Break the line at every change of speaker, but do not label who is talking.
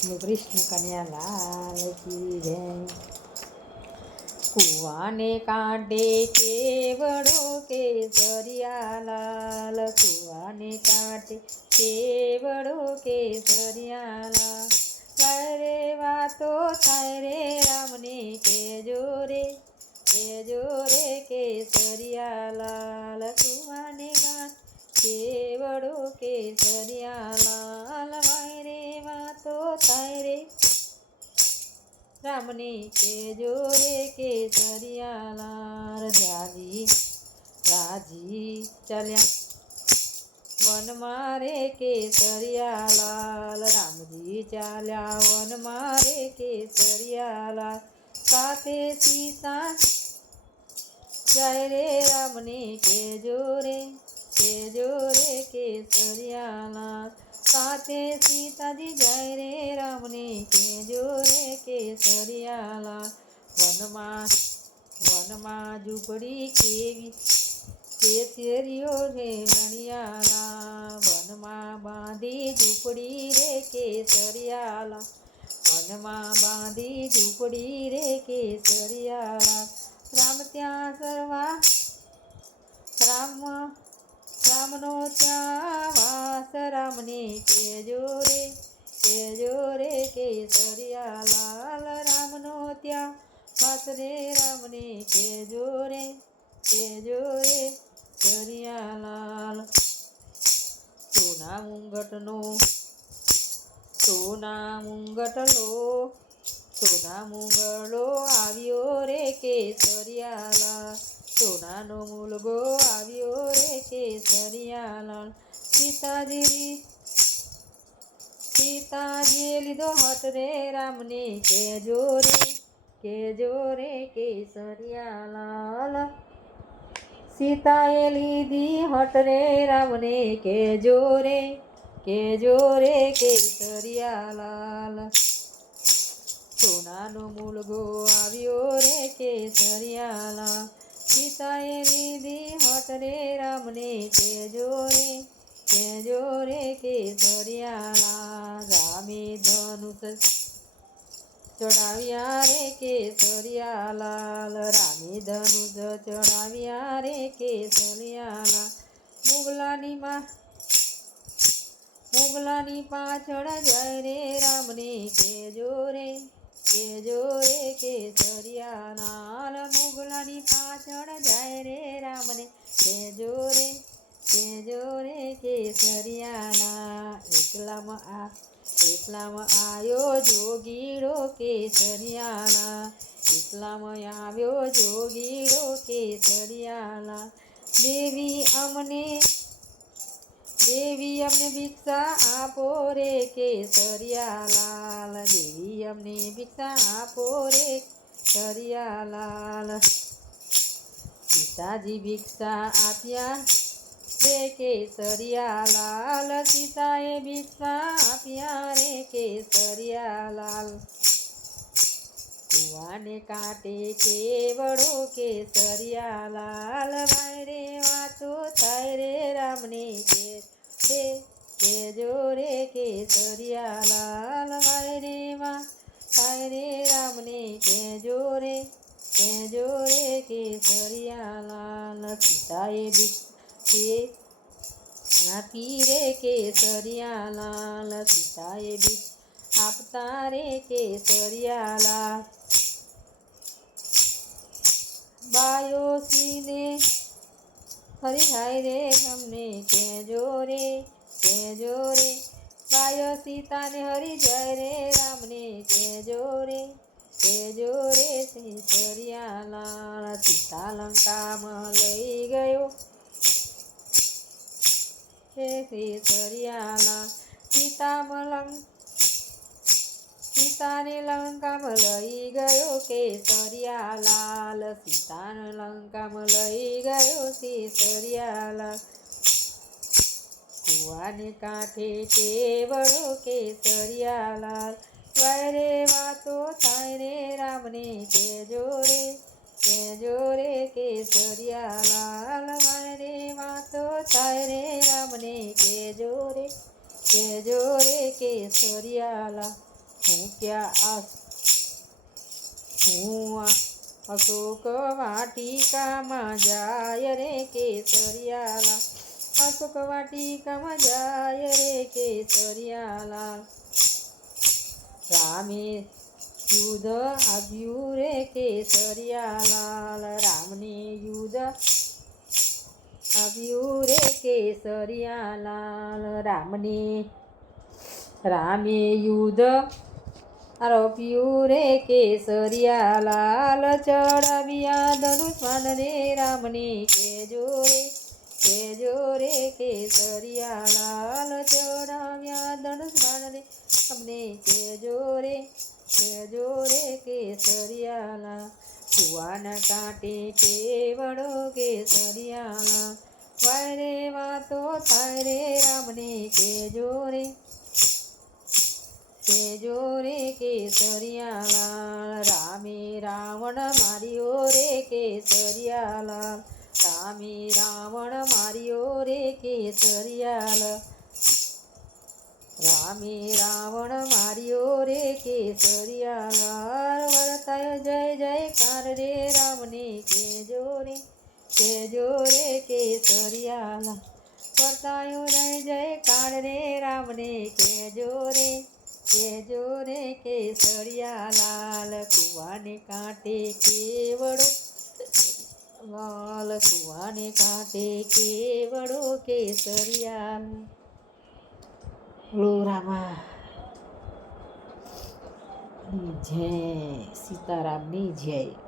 કૃષ્ણ કન્યા લાલ કી જય. કુવાને કાંઠે કેવડો કેસરિયાલાલ કુવાને કાંઠે કેવડો કેસરિયા લાલ? વારે વાતો થાય રે રામને કેજો રે કેજો રે કેસરિયાલાલ કુવાને કાંઠે કેવડો કેસરિયા લાલ વારે વાતો થાય રે રામને કેજો રે કેસરિયા લાલ રાજી રાજી ચાલ્યા વનમાં રે કેસરિયા લાલ રામજી ચાલ્યા વનમાં રે કેસરિયા લાલ સાથે સીતા જય રે રામને કેજો રે કેજો રે કેસરિયા લાલ સાથે સીતાજી જય રે રામને કેજો રે કેસરિયાલા. વનમાં વનમાં ઝૂંપડી કેવી કેસરીઓ રે મણિયાલા વનમાં બાંધી ઝૂંપડી રે કેસરિયાલા. વનમાં બાંધી ઝૂંપડી રે કેસરિયાલા. રામ ત્યાં સરવા, રામ રામનો ચાવાસ રામની કેજો રે કેજો રે કેસરિયા લાલ રામનો ત્યાં. વાસ રે રામની કેજો રે કેજો રે કરિયા લાલ સોના મુંગટનો, સોના મુંગટલો, સોના મુંગળો આવ્યો રે કેસરિયા લાલ સોનાનો મુલગો આવ્યો રે કેસરિયા લાલ સીતાજી સીતાજીએ લીધો હટ રે રામને કેજો રે કેજો રે કેસરિયાલાલ સીતાએ લીધી હટ રે રામને કેજો રે કેજો રે કેસરિયાલાલ સોનાનો મુલગો આવ્યો રે કેસરિયા લાલ સીતાએ લીધી હટ રે રામને કેજો રે કેજો રે કેસરિયા લાલ રામે ધનુષ ચડાવ્યા રે કેસરિયા લાલ રામે ધનુષ ચડાવ્યા રે કેસરિયા લાલ મુગલાની માં મુગલાની પાછળ જય રે રામને કેજો રે કેજો રે કેસરિયા મુગલાની પાછળ જાય રે રામને. કેજો રે કેજો રે કેસરિયા લાલ એકલામાં આ એટલામાં આવ્યો જોગીડો કેસરિયાલા એટલામાં આવ્યો જોગીડો કેસરિયાલા દેવી અમને દેવી અમને ભિક્ષા આપો રે કેસરિયાલાલ. દેવી અમને ભિક્ષા આપો રે કરિયાલાલ સીતાજી ભિક્ષા આપ્યા રે કેસરિયા લાલ સીતાએ ભિક્ષા આપ્યા રે કેસરિયા લાલ કુવાને કાંટે કેવડો કેસરિયા લાલ વાયરે વાતો થાય રે રામને કે હે કેજો રે કેસરિયા લાલ વાયરે વા થાય રે રામને કેજો રે કેજો રે કેસરિયા લાલ સીતાએ ભિક્ષા કે આપી રે કેસરિયા લાલ સીતાએ બીજ આપતા રે કેસરિયા લાલ બાયો સીને ફરી હાય રે તમને કેજો રે કેજો રે. બાયો સીતાને હરી જય રે રામને, કેજો રે કેજો રે. કેસરિયા લાળ સીતા લંકામાં લઈ ગયો. હે કેસરિયાલા સીતામલંક સીતાને લંકામાં લઈ ગયો કેસરિયાલાલ સીતાને લંકામાં લઈ ગયો કેસરિયાલાલ કુવાને કાંઠે કેવડો કેસરિયાલાલ વરે વાતો થાય રે રામને કેજો રે કેજો રે કેસરિયા લાલ મારે વાતો થાય રે રામને કેજો રે કેજો રે કેસરિયા લાલ હું ક્યાં આ હું અશોક વાટિકામાં જાય રે કેસરિયાલા. અશોક વાટિકામાં જાય રે કેસરિયાલા. રામે યુદ્ધ આવ્યું રે કેસરિયાલાલ. રામને યુદ્ધ આવ્યું રે કેસરિયાલાલ. રામને, રામે યુદ્ધ આરોપ્યું રે કેસરિયાલાલ ચડાવ્યા ધનુષ્માન રે, રામને કેજો રે કેજો રે કેસરિયાલાલ ચડાવ્યા ધનુષ્માન રે અમને કેજો રે કેજો રે કેસરિયાલા, કુવાના કાંટે કેવડો કેસરિયાલા વાય રે વાતો થાય રે, રામને કેજો રે કેજો રે કેસરિયાલાલ, રામે રાવણ માર્યો રે કેસરિયાલાલ, રામે રાવણ માર્યો રે કેસરિયાલ રામે રાવણ માર્યો રે કેસરિયાલાલ વરતાય જય જયકાર રે રામને કેજો રે કેજો રે કેસરિયાલા વર્તાયો જય જયકાર રે રામને કેજો રે. કેજો રે કેસરિયાલાલ કુવાને કાંઠે કેવડો? લાલ, કુવાને કાંઠે કેવડો કેસરિયા? લોરામાં જય. સીતારામની જય.